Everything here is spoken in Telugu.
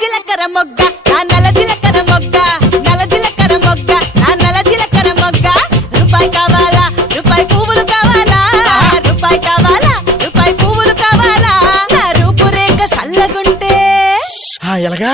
జీలకర్ర మొగ్గ నా నల్ల జీలకర్ర మొగ్గ నల్ల జీలకర్ర మొగ్గ నా నల్ల జీలకర్ర మొగ్గ రూపాయి కావాలా రూపాయి పువ్వులు కావాలా రూపాయి కావాలా రూపాయి పువ్వులు కావాలా నా రూపురేఖ సల్లగుంటే ఎలాగా